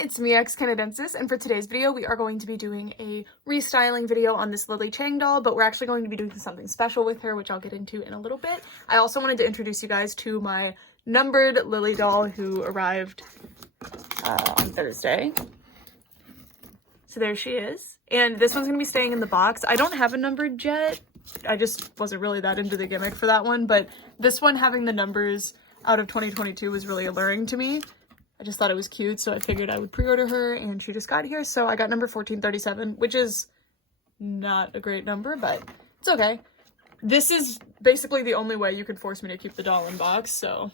it's me, X Canadensis, and for today's video, we are going to be doing a restyling video on this Lily Cheng doll, but we're actually going to be doing something special with her, which I'll get into in a little bit. I also wanted to introduce you guys to my numbered Lily doll who arrived on Thursday. So there she is. And this one's going to be staying in the box. I don't have a numbered jet. I just wasn't really that into the gimmick for that one, but this one having the numbers out of 2022 was really alluring to me. I just thought it was cute, so I figured I would pre-order her, and she just got here, so I got number 1437, which is not a great number, but it's okay. This is basically the only way you can force me to keep the doll in box, so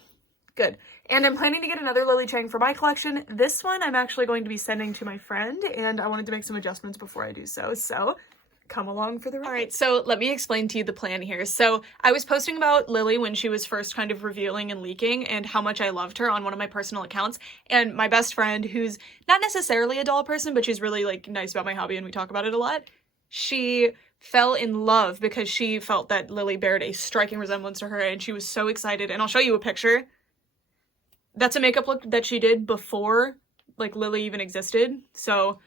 good. And I'm planning to get another Lily Cheng for my collection. This one I'm actually going to be sending to my friend, and I wanted to make some adjustments before I do so, come along for the ride. All right, so let me explain to you the plan here. So I was posting about Lily when she was first kind of revealing and leaking and how much I loved her on one of my personal accounts. And my best friend, who's not necessarily a doll person, but she's really like nice about my hobby and we talk about it a lot, she fell in love because she felt that Lily bared a striking resemblance to her and she was so excited. And I'll show you a picture. That's a makeup look that she did before like Lily even existed. So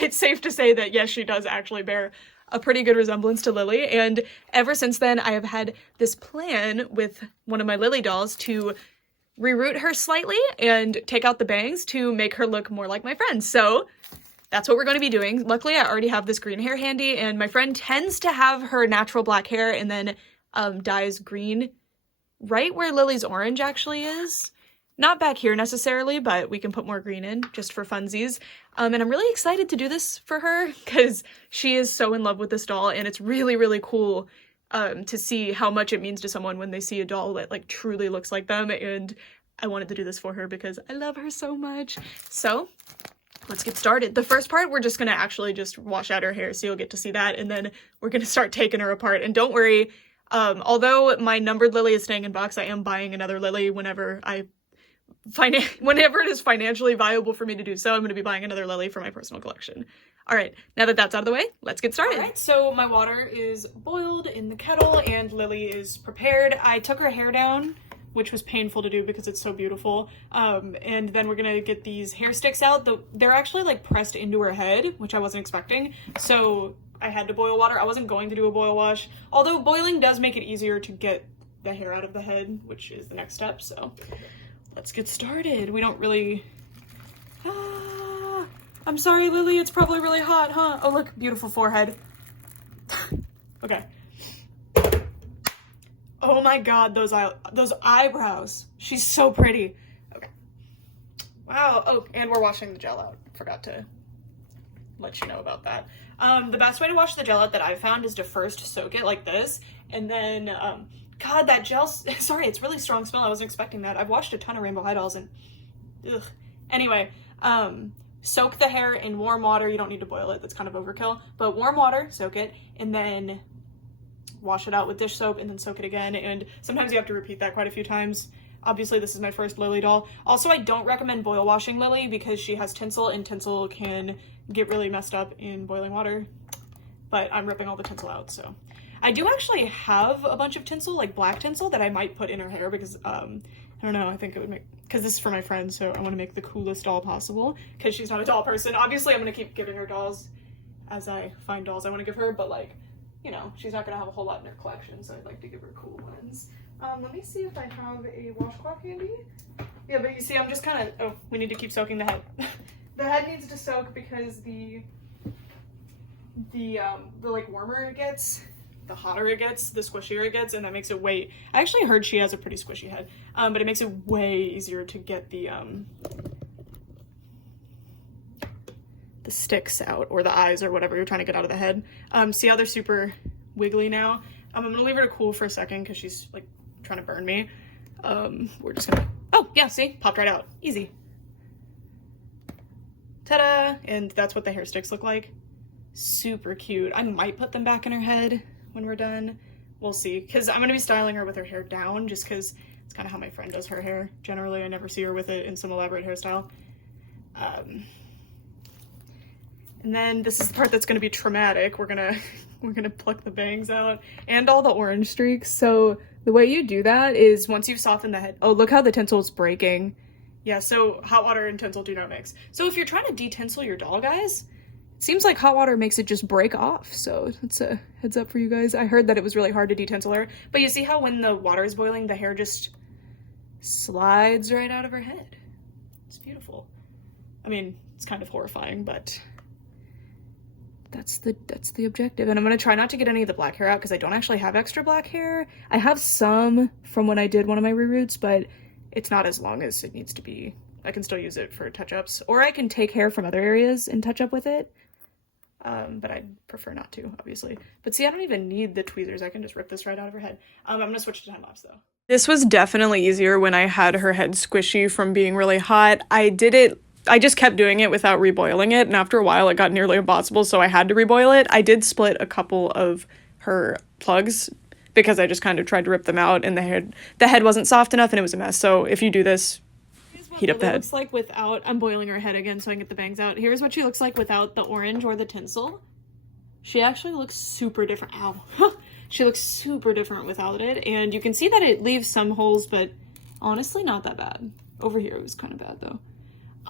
it's safe to say that yes, she does actually bear a pretty good resemblance to Lily, and ever since then I have had this plan with one of my Lily dolls to reroot her slightly and take out the bangs to make her look more like my friend. So that's what we're going to be doing. Luckily, I already have this green hair handy, and my friend tends to have her natural black hair and then dyes green right where Lily's orange actually is. Not back here necessarily, but we can put more green in just for funsies. And I'm really excited to do this for her because she is so in love with this doll, and it's really, really cool to see how much it means to someone when they see a doll that like truly looks like them. And I wanted to do this for her because I love her so much. So let's get started. The first part, we're just gonna actually just wash out her hair, so you'll get to see that, and then we're gonna start taking her apart. And don't worry, although my numbered Lily is staying in box, I am buying another Lily whenever it is financially viable for me to do so. I'm going to be buying another Lily for my personal collection. All right, now that that's out of the way, let's get started. All right, so my water is boiled in the kettle and Lily is prepared. I took her hair down, which was painful to do because it's so beautiful. And then we're going to get these hair sticks out. They're actually like pressed into her head, which I wasn't expecting. So I had to boil water. I wasn't going to do a boil wash, although boiling does make it easier to get the hair out of the head, which is the next step. So let's get started. We don't really... I'm sorry, Lily. It's probably really hot, huh? Oh, look. Beautiful forehead. Okay. Oh my god, those eyebrows. She's so pretty. Okay. Wow. Oh, and we're washing the gel out. Forgot to let you know about that. The best way to wash the gel out that I've found is to first soak it like this, and then... God, that gel, sorry, it's really strong smell. I wasn't expecting that. I've watched a ton of Rainbow High dolls and, ugh. Anyway, soak the hair in warm water. You don't need to boil it. That's kind of overkill. But warm water, soak it, and then wash it out with dish soap and then soak it again. And sometimes you have to repeat that quite a few times. Obviously, this is my first Lily doll. Also, I don't recommend boil washing Lily because she has tinsel, and tinsel can get really messed up in boiling water. But I'm ripping all the tinsel out, so... I do actually have a bunch of tinsel, like black tinsel, that I might put in her hair because, I don't know, I think it would make, because this is for my friend, so I want to make the coolest doll possible, because she's not a doll person. Obviously, I'm going to keep giving her dolls as I find dolls I want to give her, but, like, you know, she's not going to have a whole lot in her collection, so I'd like to give her cool ones. Let me see if I have a washcloth handy. Yeah, but you see, I'm just kind of, oh, we need to keep soaking the head. The head needs to soak because the like, warmer it gets, the hotter it gets, the squishier it gets, and that makes it way... I actually heard she has a pretty squishy head, but it makes it way easier to get the sticks out, or the eyes, or whatever you're trying to get out of the head. See how they're super wiggly now? I'm gonna leave her to cool for a second, because she's, like, trying to burn me. We're just gonna... Oh, yeah, see? Popped right out. Easy. Ta-da! And that's what the hair sticks look like. Super cute. I might put them back in her head when we're done. We'll see, because I'm going to be styling her with her hair down, just because it's kind of how my friend does her hair. Generally, I never see her with it in some elaborate hairstyle. And then this is the part that's going to be traumatic. We're gonna pluck the bangs out and all the orange streaks. So the way you do that is once you've softened the head... Oh, look how the tinsel's breaking. Yeah, so hot water and tinsel do not mix. So if you're trying to de-tinsel your doll, guys, it seems like hot water makes it just break off. So it's a heads up for you guys. I heard that it was really hard to de-tinsel her. But you see how when the water is boiling, the hair just slides right out of her head. It's beautiful. I mean, it's kind of horrifying, but that's the objective. And I'm gonna try not to get any of the black hair out because I don't actually have extra black hair. I have some from when I did one of my reroots, but it's not as long as it needs to be. I can still use it for touch-ups, or I can take hair from other areas and touch up with it. But I'd prefer not to, obviously. But see, I don't even need the tweezers. I can just rip this right out of her head. I'm gonna switch to time-lapse though. This was definitely easier when I had her head squishy from being really hot. I just kept doing it without reboiling it, and after a while it got nearly impossible, so I had to reboil it. I did split a couple of her plugs because I just kind of tried to rip them out, and the head wasn't soft enough and it was a mess. So if you do this, heat up the head. Looks like without, I'm boiling her head again so I can get the bangs out. Here's what she looks like without the orange or the tinsel. She actually looks super different. Ow. She looks super different without it, and you can see that it leaves some holes, but honestly not that bad. Over here it was kind of bad though.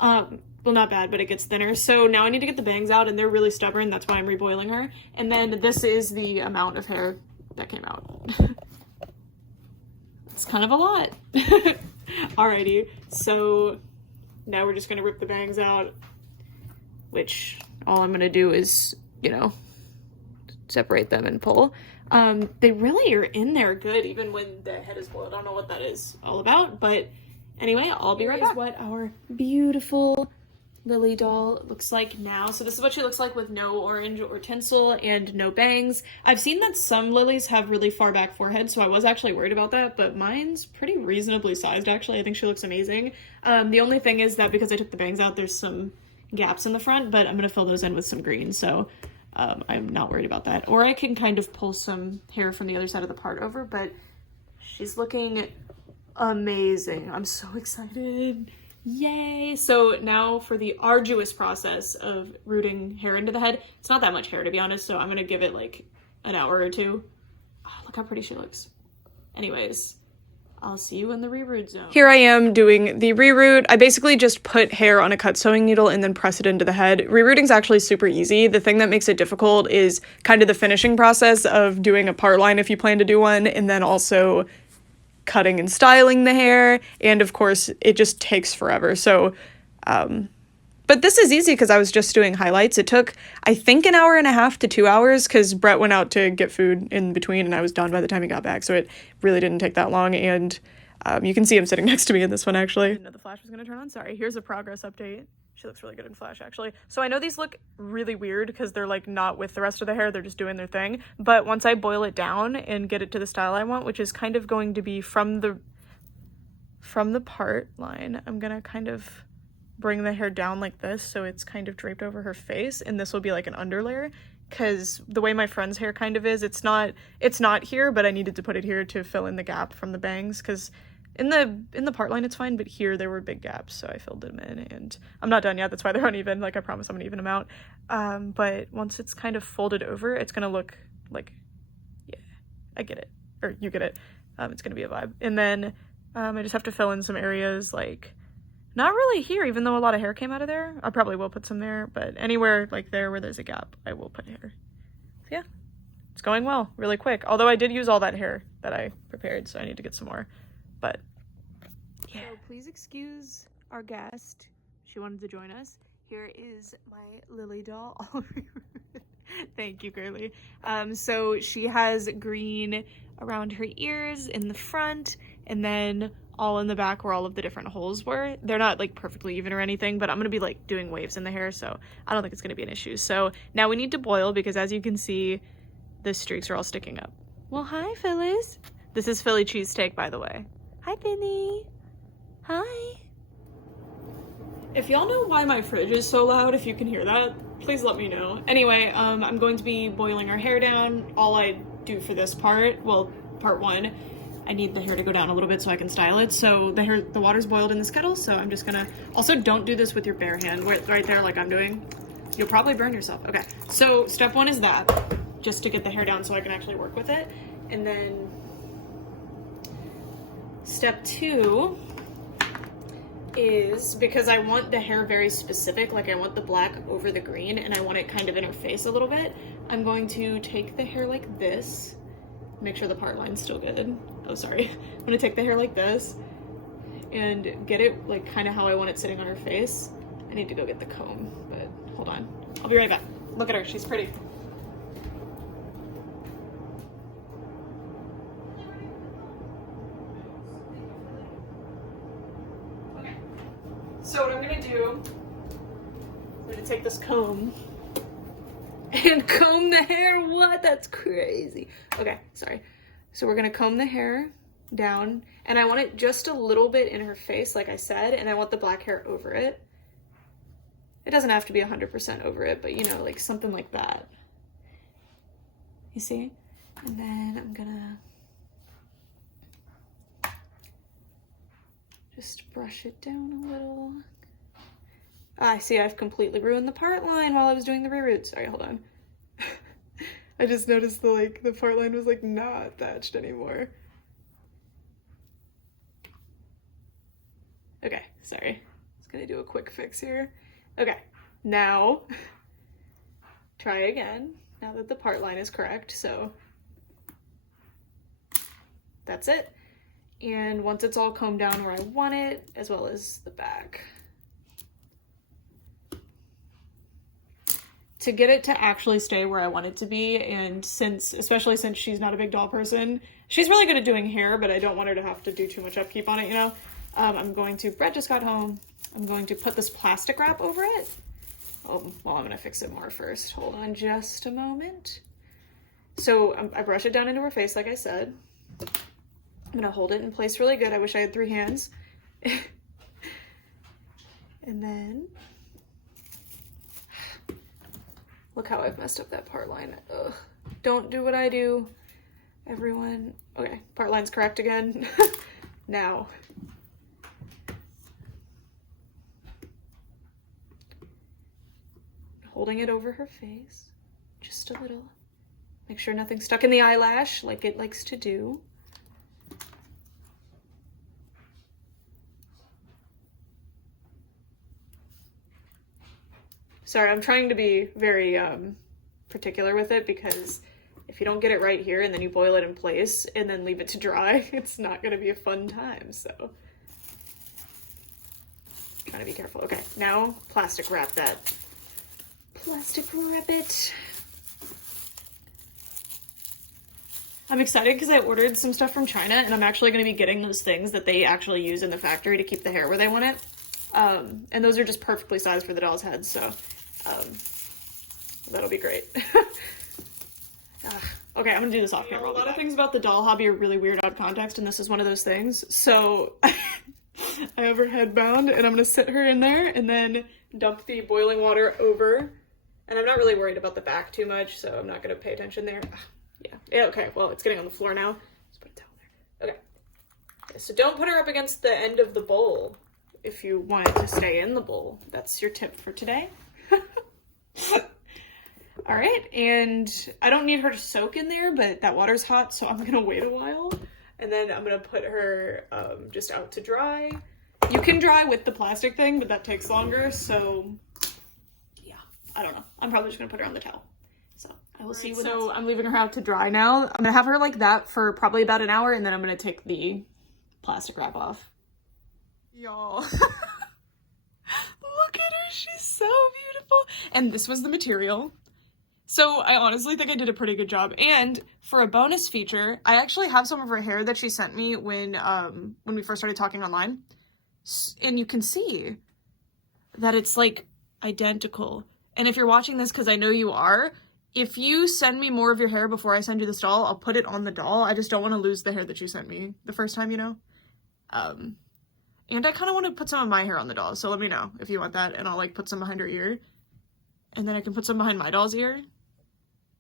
Well, not bad, but it gets thinner. So now I need to get the bangs out, and they're really stubborn. That's why I'm reboiling her. And then this is the amount of hair that came out. It's kind of a lot. Alrighty, so now we're just gonna rip the bangs out, which all I'm gonna do is, you know, separate them and pull. They really are in there good, even when the head is boiled. I don't know what that is all about, but anyway, I'll be right back. What our beautiful Lily doll looks like now. So this is what she looks like with no orange or tinsel and no bangs. I've seen that some Lilies have really far back foreheads, so I was actually worried about that, but mine's pretty reasonably sized actually. I think she looks amazing. The only thing is that because I took the bangs out, there's some gaps in the front, but I'm gonna fill those in with some green, so I'm not worried about that. Or I can kind of pull some hair from the other side of the part over, but she's looking amazing. I'm so excited. Yay! So now for the arduous process of rooting hair into the head. It's not that much hair, to be honest, so I'm gonna give it like an hour or two. Oh, look how pretty she looks. Anyways, I'll see you in the reroot zone. Here I am doing the reroot. I basically just put hair on a cut sewing needle and then press it into the head. Rerooting's actually super easy. The thing that makes it difficult is kind of the finishing process of doing a part line if you plan to do one, and then also cutting and styling the hair, and of course it just takes forever. So but this is easy because I was just doing highlights. It took I think an hour and a half to 2 hours because Brett went out to get food in between and I was done by the time he got back, so it really didn't take that long. And you can see him sitting next to me in this one actually. I didn't know the flash was gonna turn on. Sorry. Here's a progress update. She looks really good in flash actually. So I know these look really weird because they're like not with the rest of the hair, they're just doing their thing. But once I boil it down and get it to the style I want, which is kind of going to be from the part line, I'm gonna kind of bring the hair down like this so it's kind of draped over her face, and this will be like an underlayer because the way my friend's hair kind of is, it's not here, but I needed to put it here to fill in the gap from the bangs because in the part line it's fine, but here there were big gaps, so I filled them in, and I'm not done yet. That's why they're uneven. Like I promise I'm gonna even them out. But once it's kind of folded over, it's gonna look like, yeah, I get it, or you get it. It's gonna be a vibe. And then I just have to fill in some areas, like not really here, even though a lot of hair came out of there. I probably will put some there, but anywhere like there where there's a gap, I will put hair. So yeah, it's going well, really quick. Although I did use all that hair that I prepared, so I need to get some more. But yeah. So please excuse our guest. She wanted to join us. Here is my Lily doll. Thank you, girly. So she has green around her ears in the front, and then all in the back where all of the different holes were. They're not like perfectly even or anything, but I'm gonna be like doing waves in the hair, so I don't think it's gonna be an issue. So now we need to boil because as you can see, the streaks are all sticking up. Well, hi, Phyllis. This is Philly cheesesteak, by the way. Hi, Finny. Hi. If y'all know why my fridge is so loud, if you can hear that, please let me know. Anyway, I'm going to be boiling our hair down. All I do for this part, well, part one, I need the hair to go down a little bit so I can style it. So the water's boiled in this kettle, so I'm just gonna, also don't do this with your bare hand, right there like I'm doing. You'll probably burn yourself. Okay, so step one is that, just to get the hair down so I can actually work with it. And then step two is because I want the hair very specific, like I want the black over the green and I want it kind of in her face a little bit. I'm going to take the hair like this, make sure the part line's still good. Oh, sorry. I'm gonna take the hair like this and get it like kind of how I want it sitting on her face. I need to go get the comb, but hold on. I'll be right back. Look at her, she's pretty. Okay, so what I'm gonna do, I'm gonna take this comb and comb the hair. What? That's crazy. Okay, sorry. So we're gonna comb the hair down, and I want it just a little bit in her face, like I said, and I want the black hair over it. It doesn't have to be 100% over it, but you know, like something like that. You see? And then I'm gonna just brush it down a little. I see I've completely ruined the part line while I was doing the reroot. Sorry, hold on. I just noticed the part line was like not attached anymore. Okay, sorry. Just gonna do a quick fix here. Okay, now try again, now that the part line is correct. So that's it. And once it's all combed down where I want it, as well as the back. To get it to actually stay where I want it to be, and especially since she's not a big doll person, she's really good at doing hair, but I don't want her to have to do too much upkeep on it, you know? I'm going to, Brett just got home, I'm going to put this plastic wrap over it. Oh, well, I'm gonna fix it more first. Hold on just a moment. So I brush it down into her face, like I said. I'm gonna hold it in place really good. I wish I had 3 hands. And then, look how I've messed up that part line. Ugh. Don't do what I do, everyone. Okay, part line's correct again. Now. Holding it over her face, just a little. Make sure nothing's stuck in the eyelash like it likes to do. Sorry, I'm trying to be very particular with it, because if you don't get it right here and then you boil it in place and then leave it to dry, it's not gonna be a fun time, so. I'm trying to be careful. Okay, now plastic wrap that. Plastic wrap it. I'm excited because I ordered some stuff from China, and I'm actually going to be getting those things that they actually use in the factory to keep the hair where they want it. And those are just perfectly sized for the doll's heads, so that'll be great. Okay, I'm gonna do this off camera. A lot of things about the doll hobby are really weird out of context, and this is one of those things. So I have her head bound, and I'm gonna sit her in there and then dump the boiling water over. And I'm not really worried about the back too much, so I'm not gonna pay attention there. Yeah, okay, well, it's getting on the floor now. Let's put a towel there. Okay, so don't put her up against the end of the bowl if you want it to stay in the bowl. That's your tip for today. All right, and I don't need her to soak in there, but that water's hot, so I'm gonna wait a while. And then I'm gonna put her just out to dry. You can dry with the plastic thing, but that takes longer, so I don't know. I'm probably just gonna put her on the towel. So I will see. So I'm leaving her out to dry now. I'm gonna have her like that for probably about an hour, and then I'm gonna take the plastic wrap off. Y'all, look at her. She's so beautiful. And this was the material. So I honestly think I did a pretty good job. And for a bonus feature, I actually have some of her hair that she sent me when we first started talking online, and you can see that it's like identical. And if you're watching this, because I know you are, if you send me more of your hair before I send you this doll, I'll put it on the doll. I just don't want to lose the hair that you sent me the first time, you know? And I kind of want to put some of my hair on the doll, so let me know if you want that, and I'll like put some behind her ear. And then I can put some behind my doll's ear,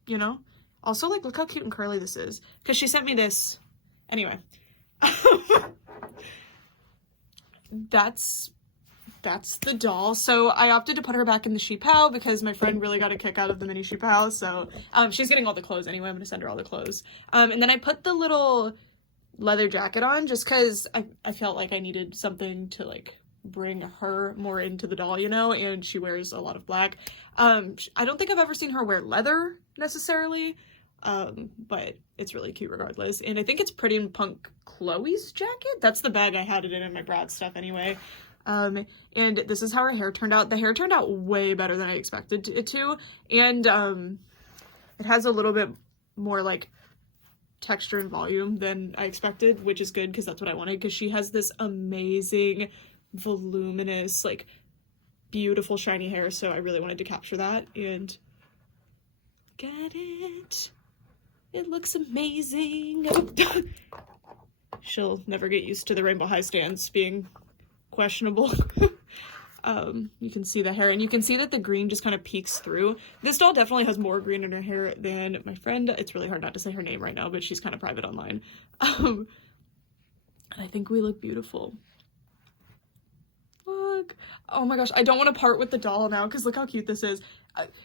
you know? Also, like, look how cute and curly this is. Because she sent me this. Anyway. That's the doll. So I opted to put her back in the sheep howl because my friend really got a kick out of the mini sheep howl. So she's getting all the clothes anyway. I'm going to send her all the clothes. And then I put the little leather jacket on just because I felt like I needed something to like bring her more into the doll, you know, and she wears a lot of black. I don't think I've ever seen her wear leather necessarily, but it's really cute regardless. And I think it's Pretty in Punk Chloe's jacket. That's the bag I had it in my Brad stuff anyway. And this is how her hair turned out. The hair turned out way better than I expected it to, and it has a little bit more like texture and volume than I expected, which is good because that's what I wanted, because she has this amazing voluminous, like, beautiful shiny hair, so I really wanted to capture that. And look at it, it looks amazing. She'll never get used to the rainbow high stands being questionable. You can see the hair, and you can see that the green just kind of peeks through. This doll definitely has more green in her hair than my friend. It's really hard not to say her name right now, but she's kind of private online. And I think we look beautiful. Look. Oh my gosh, I don't want to part with the doll now because look how cute this is.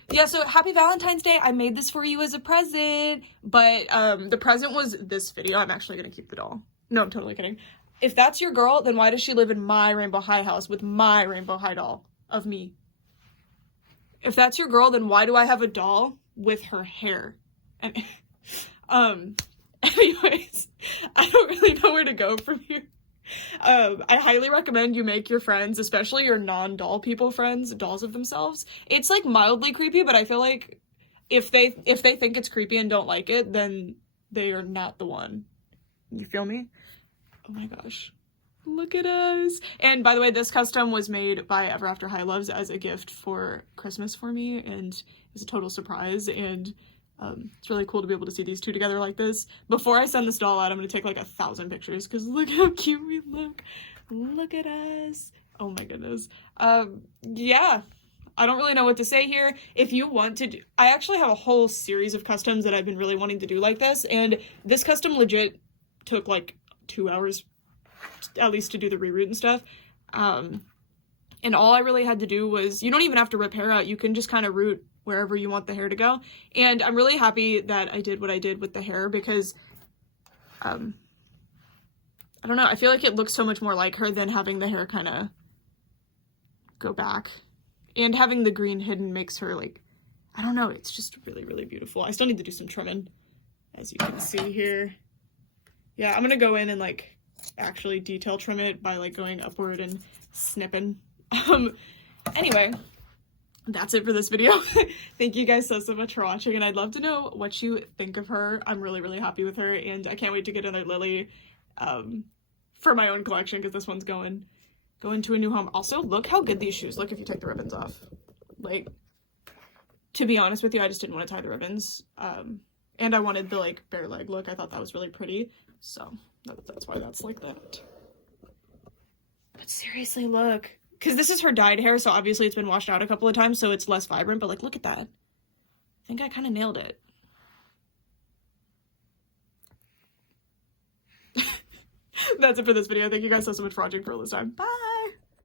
Yeah, so happy Valentine's Day. I made this for you as a present, but the present was this video. I'm actually gonna keep the doll. No, I'm totally kidding. If that's your girl, then why does she live in my Rainbow High house with my Rainbow High doll of me? If that's your girl, then why do I have a doll with her hair? And anyways, I don't really know where to go from here. I highly recommend you make your friends, especially your non-doll people friends, dolls of themselves. It's like mildly creepy, but I feel like if they think it's creepy and don't like it, then they are not the one. You feel me? Oh my gosh, look at us. And by the way, this custom was made by Ever After High Loves as a gift for Christmas for me, and it was a total surprise. And it's really cool to be able to see these two together like this. Before I send this doll out, I'm gonna take like 1,000 pictures because look how cute we look. Look at us. Oh my goodness. Yeah, I don't really know what to say here. If you want to do, I actually have a whole series of customs that I've been really wanting to do like this, and this custom legit took like 2 hours at least to do the reroot and stuff. And all I really had to do was, you don't even have to rip hair out, you can just kind of root wherever you want the hair to go. And I'm really happy that I did what I did with the hair because I don't know, I feel like it looks so much more like her than having the hair kind of go back. And having the green hidden makes her like, I don't know, it's just really, really beautiful. I still need to do some trimming, as you can see here. Yeah, I'm gonna go in and like actually detail trim it by like going upward and snipping. Anyway, that's it for this video. Thank you guys so much for watching, and I'd love to know what you think of her. I'm really, really happy with her, and I can't wait to get another Lily for my own collection because this one's going to a new home. Also, look how good these shoes look if you take the ribbons off. Like, to be honest with you, I just didn't want to tie the ribbons. And I wanted the like bare leg look. I thought that was really pretty. So that's why that's like that. But seriously, look. Because this is her dyed hair, so obviously it's been washed out a couple of times, so it's less vibrant. But like, look at that. I think I kind of nailed it. That's it for this video. Thank you guys so much for watching for all this time. Bye!